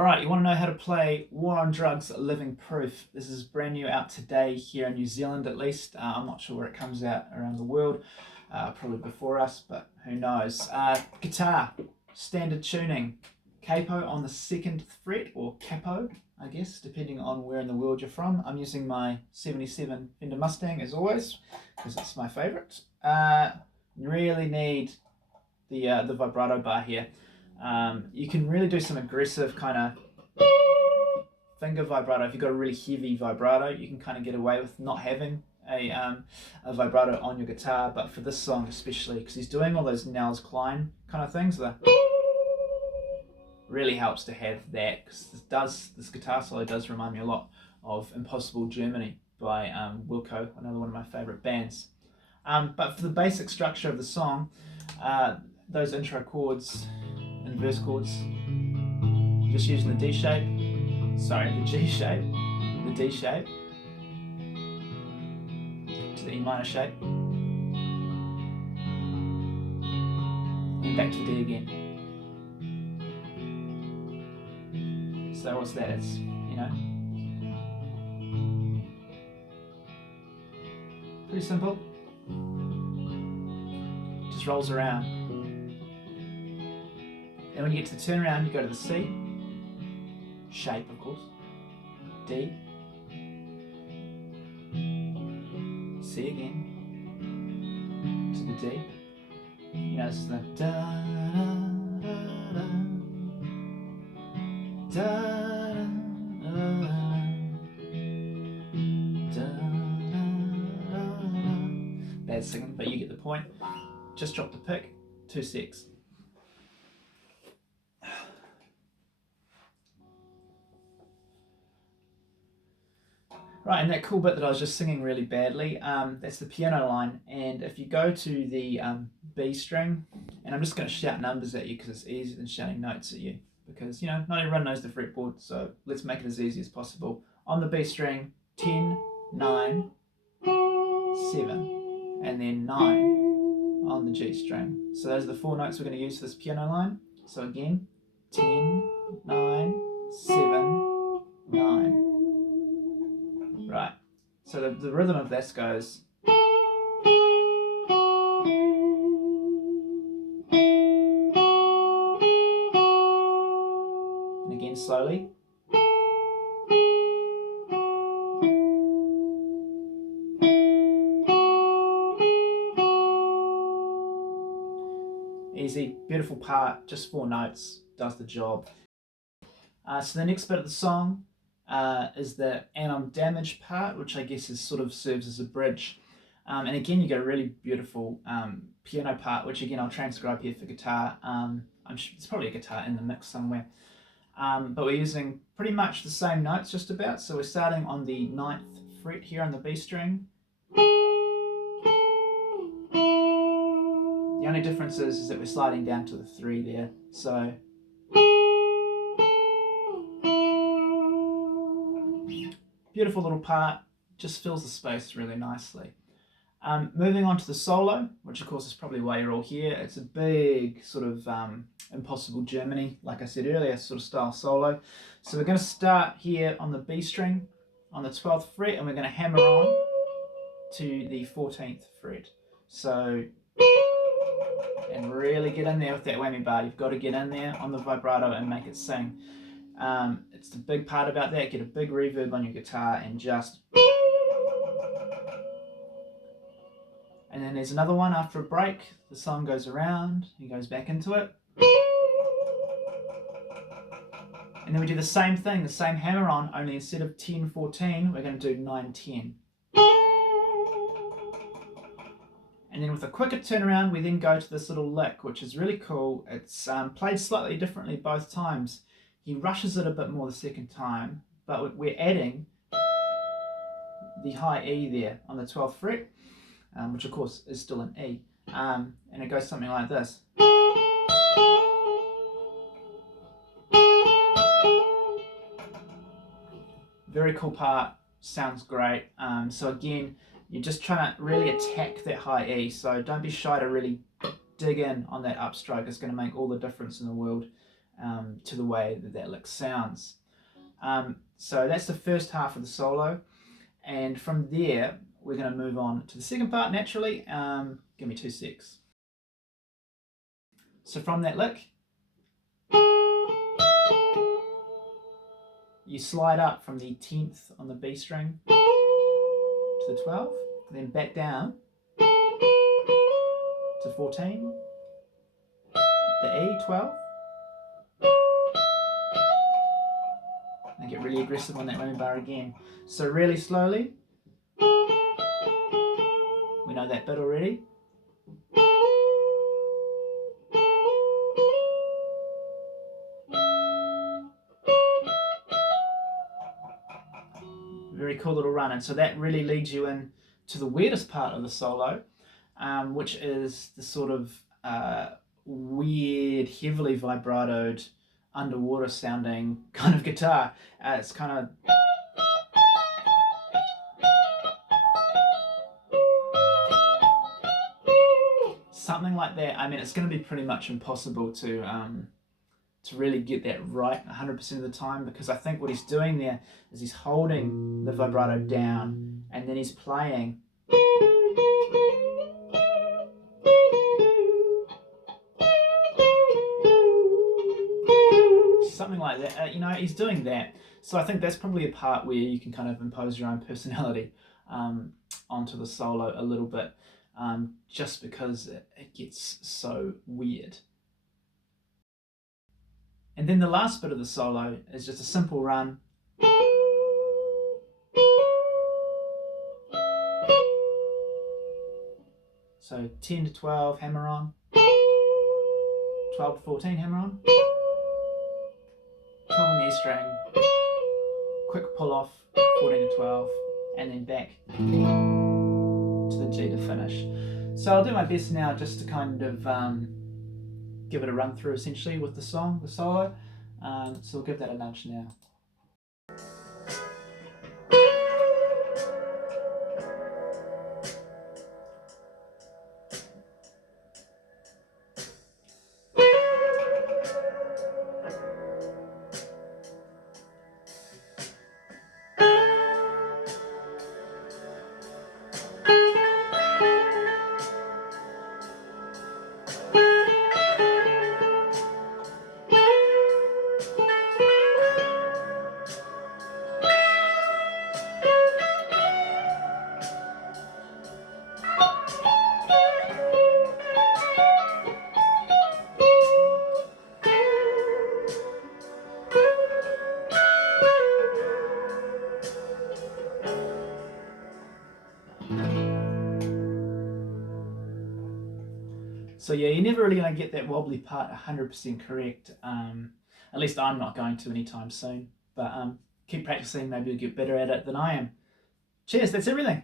Alright, you want to know how to play War on Drugs Living Proof. This is brand new out today here in New Zealand at least. I'm not sure where it comes out around the world, probably before us, but who knows. Guitar, standard tuning, capo on the 2nd fret, or capo, I guess, depending on where in the world you're from. I'm using my 77 Fender Mustang as always, because it's my favourite. You really need the vibrato bar here. You can really do some aggressive kind of finger vibrato. If you've got a really heavy vibrato, you can kind of get away with not having a vibrato on your guitar. But for this song especially, because he's doing all those Nels Klein kind of things, that really helps to have that, because this guitar solo does remind me a lot of Impossible Germany by Wilco, another one of my favourite bands. But for the basic structure of the song, those intro chords and verse chords, just using the D shape, the G shape, the D shape, to the E minor shape, and back to the D again. So what's that? It's, pretty simple. Just rolls around. And when you get to the turnaround, you go to the C shape, of course, D, C again, to the D. This is the da da da da da da. Bad singing, but you get the point. Just drop the pick, 2 6. Right, and that cool bit that I was just singing really badly, that's the piano line. And if you go to the B string, and I'm just going to shout numbers at you because it's easier than shouting notes at you, because not everyone knows the fretboard, so let's make it as easy as possible. On the B string, 10, 9, 7, and then 9 on the G string. So those are the 4 notes we're going to use for this piano line. So again, 10, 9, 7, 9. Right, so the rhythm of this goes, and again slowly, easy, beautiful part, just 4 notes, does the job. So the next bit of the song is the "And I'm Damaged" part, which I guess sort of serves as a bridge. And again, you get a really beautiful piano part, which again I'll transcribe here for guitar. There's probably a guitar in the mix somewhere. But we're using pretty much the same notes just about. So we're starting on the 9th fret here on the B string. The only difference is that we're sliding down to the 3 there. So beautiful little part, just fills the space really nicely. Moving on to the solo, which of course is probably why you're all here. It's a big sort of Impossible Germany, like I said earlier, sort of style solo. So we're going to start here on the B string on the 12th fret, and we're going to hammer on to the 14th fret. So, and really get in there with that whammy bar. You've got to get in there on the vibrato and make it sing. It's the big part about that. Get a big reverb on your guitar and just... And then there's another one after a break. The song goes around, he goes back into it. And then we do the same thing, the same hammer on, only instead of 10-14, we're going to do 9-10. And then with a quicker turnaround, we then go to this little lick, which is really cool. It's played slightly differently both times. He rushes it a bit more the second time, but we're adding the high E there on the 12th fret, which of course is still an E, and it goes something like this. Very cool part, sounds great. So again, you're just trying to really attack that high E, so don't be shy to really dig in on that upstroke. It's going to make all the difference in the world. to the way that lick sounds. So that's the first half of the solo, and from there we're going to move on to the second part naturally. Give me 2 secs. So from that lick, you slide up from the 10th on the B string to the 12th, then back down to 14, the E, 12, and get really aggressive on that main bar again. So really slowly, we know that bit already. Very cool little run, and so that really leads you in to the weirdest part of the solo, which is the sort of weird, heavily vibratoed, underwater sounding kind of guitar. It's kind of something like that. I mean, it's going to be pretty much impossible to really get that right 100% of the time, because I think what he's doing there is he's holding the vibrato down and then he's playing something like that. He's doing that. So I think that's probably a part where you can kind of impose your own personality onto the solo a little bit, just because it gets so weird. And then the last bit of the solo is just a simple run. So 10 to 12, hammer on. 12 to 14, hammer on. 12 on the E string. Quick pull off, 14 to 12, and then back to the G to finish. So I'll do my best now just to kind of give it a run through essentially with the song, the solo. So we'll give that a nudge now. So yeah, you're never really going to get that wobbly part 100% correct. At least I'm not going to anytime soon. But keep practicing, maybe you'll get better at it than I am. Cheers, that's everything.